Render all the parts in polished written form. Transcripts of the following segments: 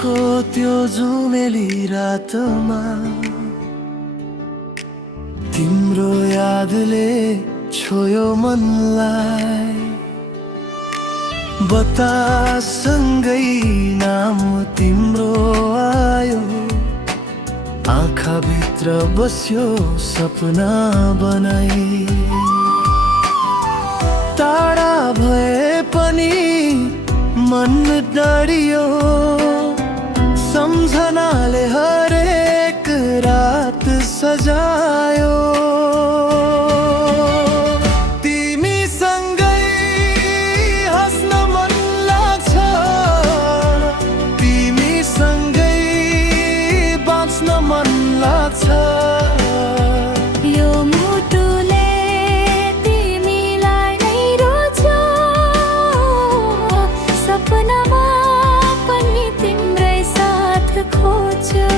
को त्यो जुमेली रातमा तिम्रो यादले छोयो मनलाई। बतासँगै नाम तिम्रो आयो, आँखाभित्र बस्यो सपना बनाई। टाढा भए पनि मन डरियो, सम्झनाले हरेक रात सजायो। तिमीसँगै हाँस्न मन लाग्छ, तिमीसँगै बाँच्न मन लाग्छ। यो मुटुले तिमीलाई नै रोज्यो, सपनामा पनि तिम्रै साथ खोज्यो।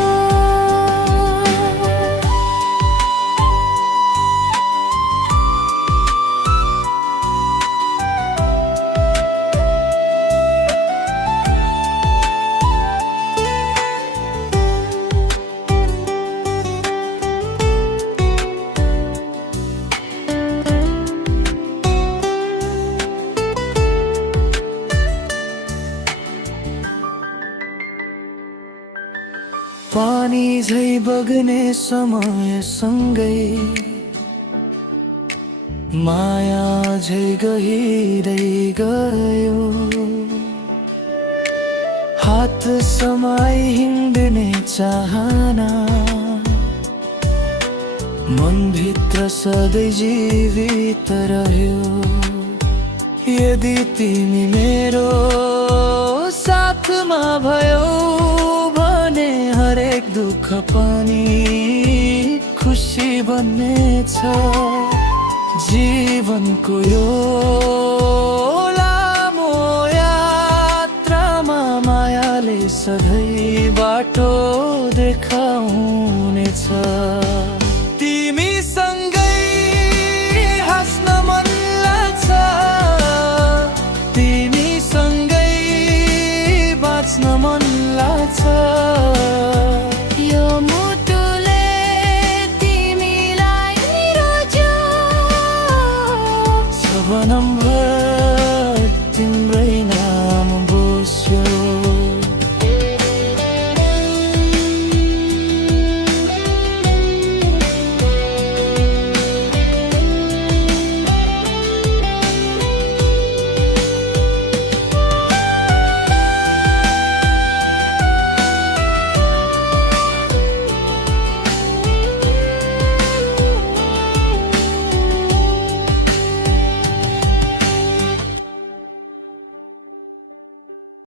पानी झै बग्ने समयसँगै माया झै गहिरै गयो। हात समाई हिँड्ने चाहना मनभित्र सधैँ जीवित रह्यो। यदि तिमी मेरो साथमा भयो भने हरेक दुःख पनि खुसी बन्नेछ। जीवनको यो